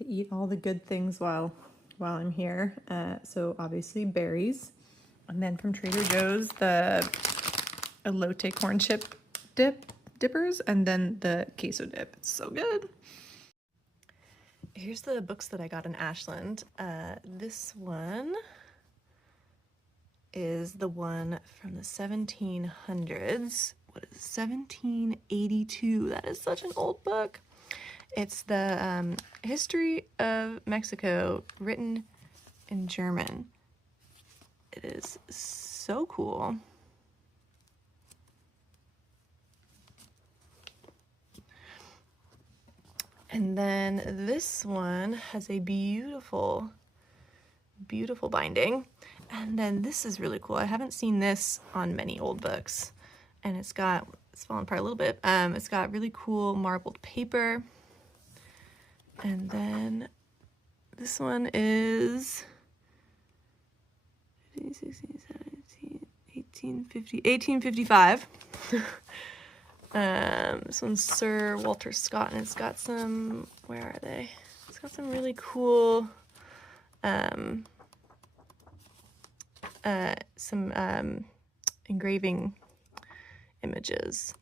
to eat all the good things while I'm here. So obviously berries, and then from Trader Joe's the elote corn chip dippers, and then the queso dip. It's so good. Here's the books that I got in Ashland. This one is the one from the 1700s. What is it? 1782. That is such an old book. It's the History of Mexico, written in German. It is so cool. And then this one has a beautiful, beautiful binding. And then this is really cool. I haven't seen this on many old books. And it's fallen apart a little bit. It's got really cool marbled paper. And then this one is 1855. This one's Sir Walter Scott, and it's got some, where are they? It's got some really cool, engraving images.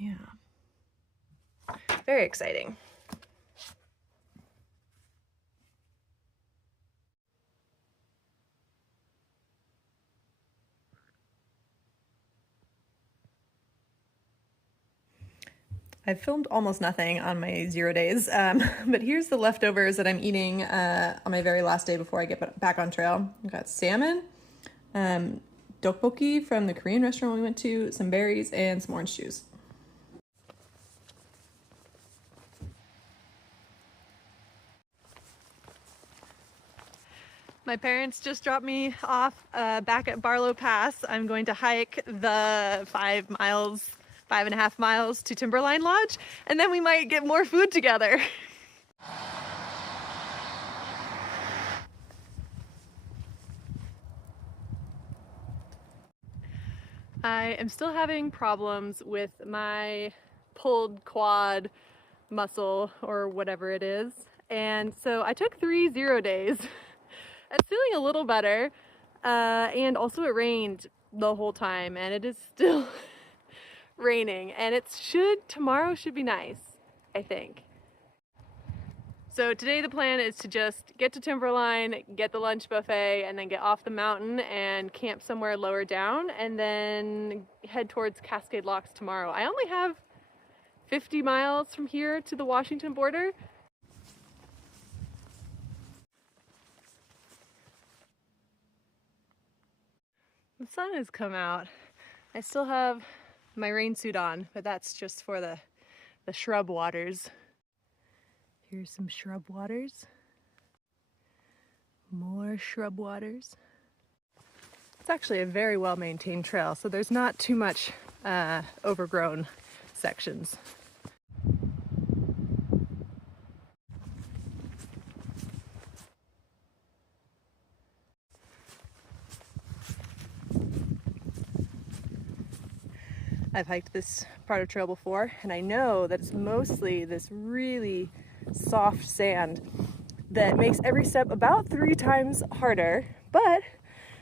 Yeah. Very exciting. I've filmed almost nothing on my 0 days, but here's the leftovers that I'm eating on my very last day before I get back on trail. I've got salmon, tteokbokki from the Korean restaurant we went to, some berries, and some orange juice. My parents just dropped me off back at Barlow Pass. I'm going to hike the 5.5 miles to Timberline Lodge, and then we might get more food together. I am still having problems with my pulled quad muscle or whatever it is, and so I took 3 0 days. It's feeling a little better, and also it rained the whole time, and it is still raining, and tomorrow should be nice, I think. So today the plan is to just get to Timberline, get the lunch buffet, and then get off the mountain and camp somewhere lower down, and then head towards Cascade Locks tomorrow. I only have 50 miles from here to the Washington border. The sun has come out. I still have my rain suit on, but that's just for the shrub waters. Here's some shrub waters. More shrub waters. It's actually a very well maintained trail, so there's not too much overgrown sections. I've hiked this part of trail before, and I know that it's mostly this really soft sand that makes every step about 3 times harder, but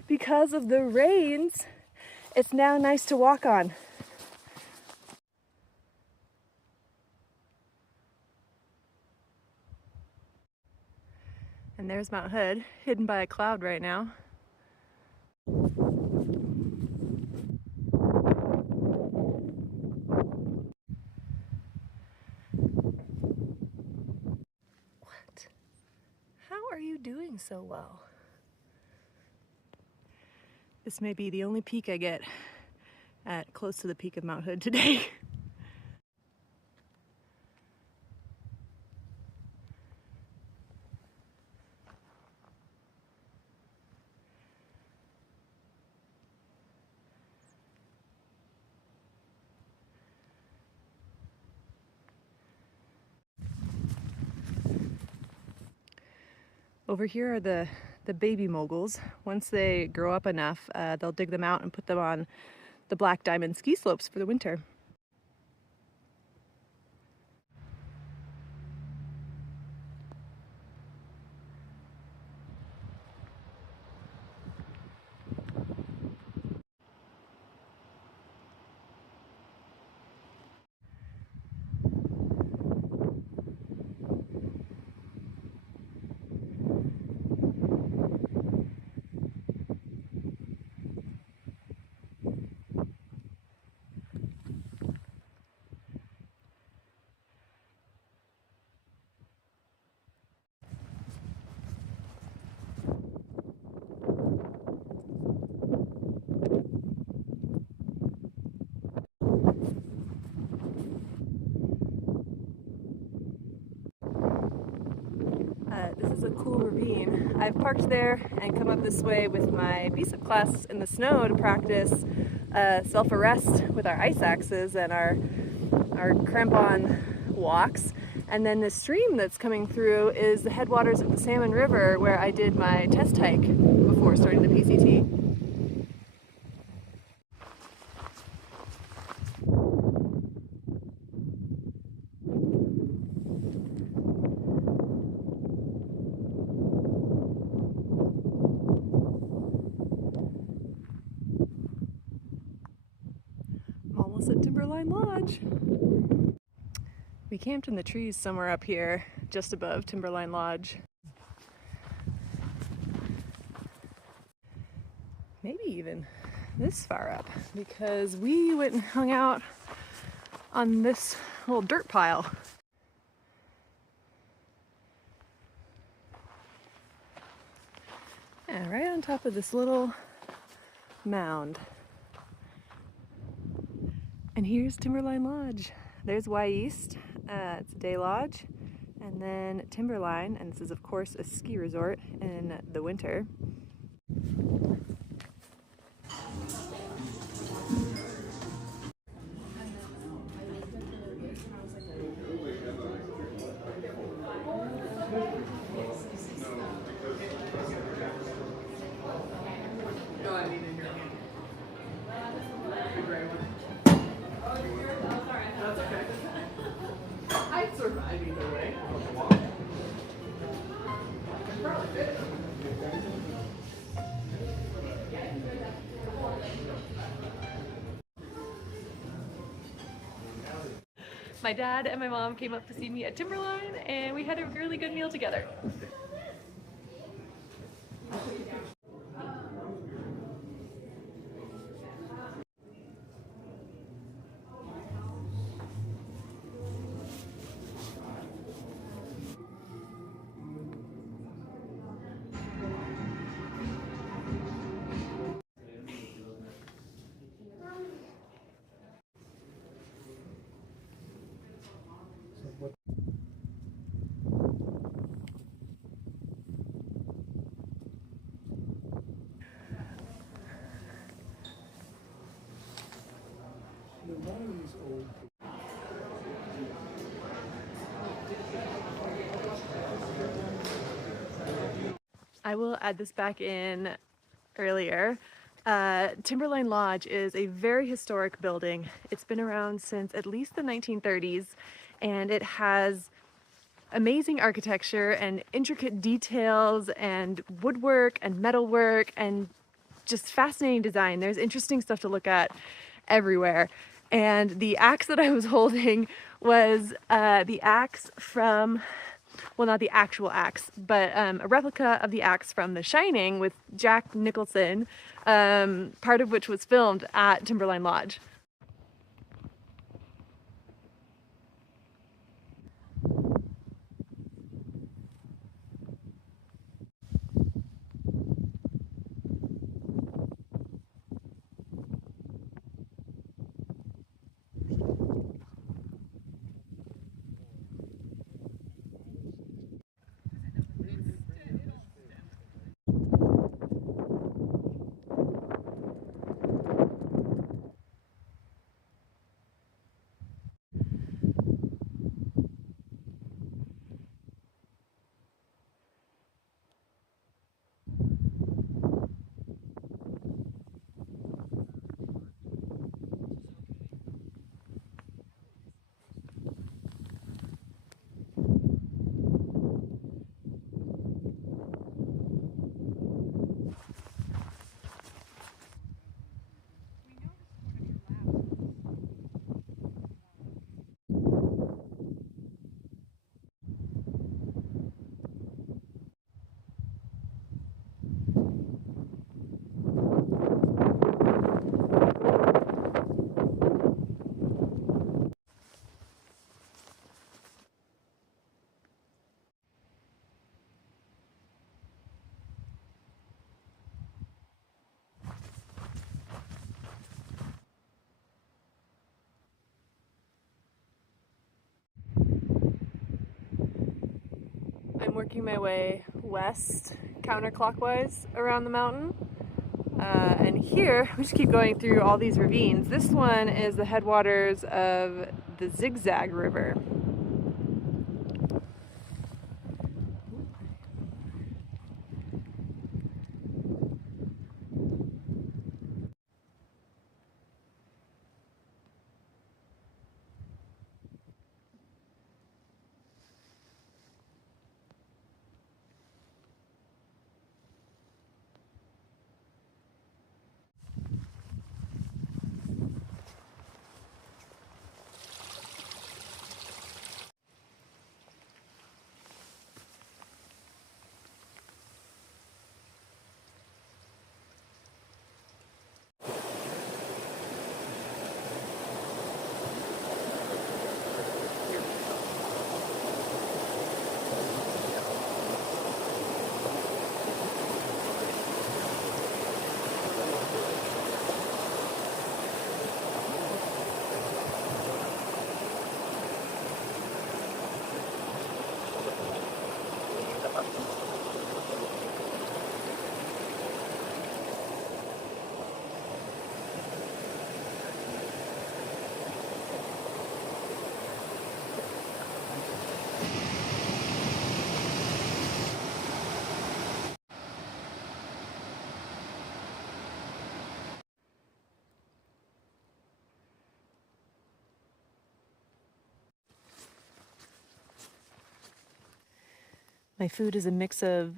because of the rains, it's now nice to walk on. And there's Mount Hood, hidden by a cloud right now. Doing so well. This may be the only peak I get at close to the peak of Mount Hood today. Over here are the baby moguls. Once they grow up enough, they'll dig them out and put them on the Black Diamond ski slopes for the winter. parked there and come up this way with my PCT class in the snow to practice self-arrest with our ice axes and our crampon walks. And then the stream that's coming through is the headwaters of the Salmon River, where I did my test hike before starting the PCT. Almost at Timberline Lodge. We camped in the trees somewhere up here, just above Timberline Lodge. Maybe even this far up, because we went and hung out on this little dirt pile. Yeah, right on top of this little mound. And here's Timberline Lodge. There's Y East, it's a day lodge, and then Timberline, and this is of course a ski resort in the winter. I'd survive either way. My dad and my mom came up to see me at Timberline, and we had a really good meal together. I will add this back in earlier. Timberline Lodge is a very historic building. It's been around since at least the 1930s, and it has amazing architecture and intricate details and woodwork and metalwork and just fascinating design. There's interesting stuff to look at everywhere. And the axe that I was holding was the axe from, well, not the actual axe, but a replica of the axe from The Shining with Jack Nicholson, part of which was filmed at Timberline Lodge. I'm working my way west, counterclockwise around the mountain. And here, we just keep going through all these ravines. This one is the headwaters of the Zigzag River. My food is a mix of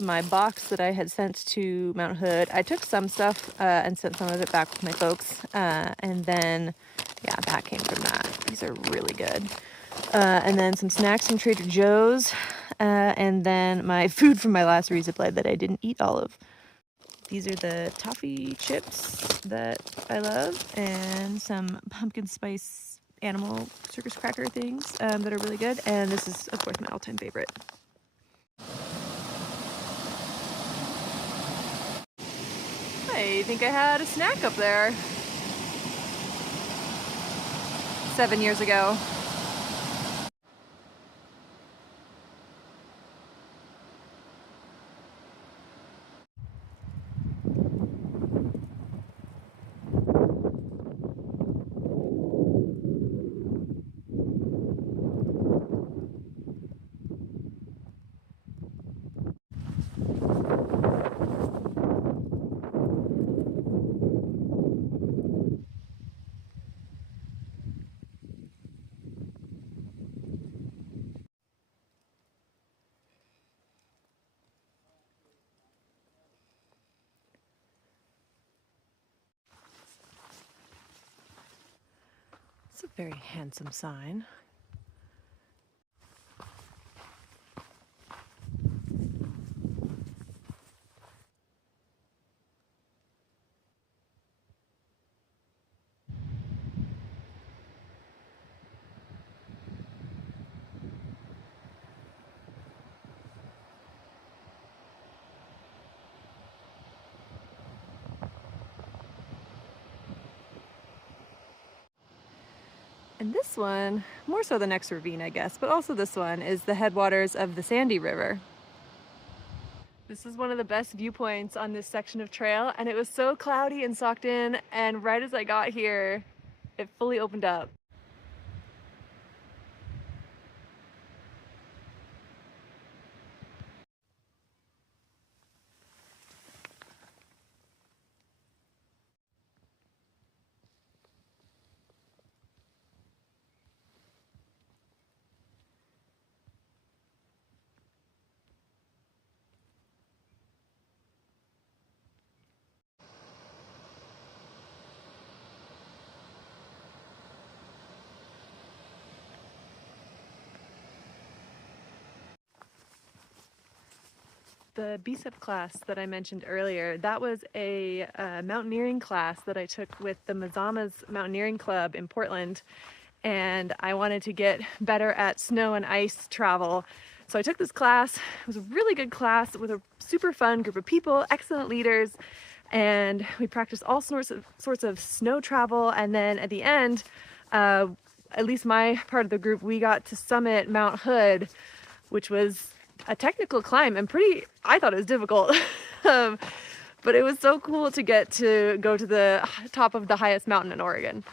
my box that I had sent to Mount Hood. I took some stuff and sent some of it back with my folks. And then, yeah, that came from that. These are really good. And then some snacks from Trader Joe's. And then my food from my last resupply that I didn't eat all of. These are the toffee chips that I love. And some pumpkin spice animal circus cracker things that are really good, and this is of course my all-time favorite. I think I had a snack up there 7 years ago. It's a very handsome sign. And this one, more so the next ravine, I guess, but also this one is the headwaters of the Sandy River. This is one of the best viewpoints on this section of trail, and it was so cloudy and socked in, and right as I got here, it fully opened up. The BSEP class that I mentioned earlier, that was a mountaineering class that I took with the Mazamas Mountaineering Club in Portland, and I wanted to get better at snow and ice travel. So I took this class. It was a really good class with a super fun group of people, excellent leaders, and we practiced all sorts of snow travel. And then at the end, at least my part of the group, we got to summit Mount Hood, which was a technical climb and I thought it was difficult. But it was so cool to get to go to the top of the highest mountain in Oregon.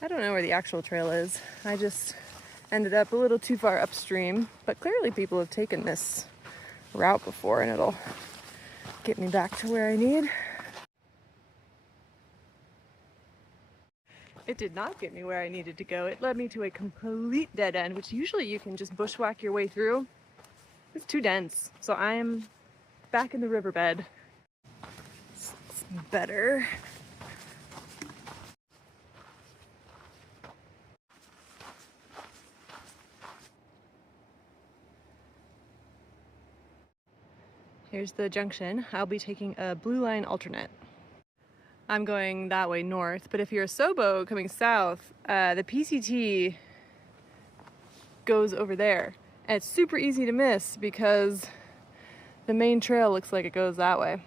I don't know where the actual trail is. I just ended up a little too far upstream, but clearly people have taken this route before and it'll get me back to where I need. It did not get me where I needed to go. It led me to a complete dead end, which usually you can just bushwhack your way through. It's too dense, so I am back in the riverbed. It's better. Here's the junction. I'll be taking a blue line alternate. I'm going that way north, but if you're a Sobo coming south, the PCT goes over there. And it's super easy to miss because the main trail looks like it goes that way.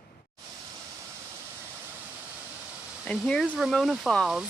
And here's Ramona Falls.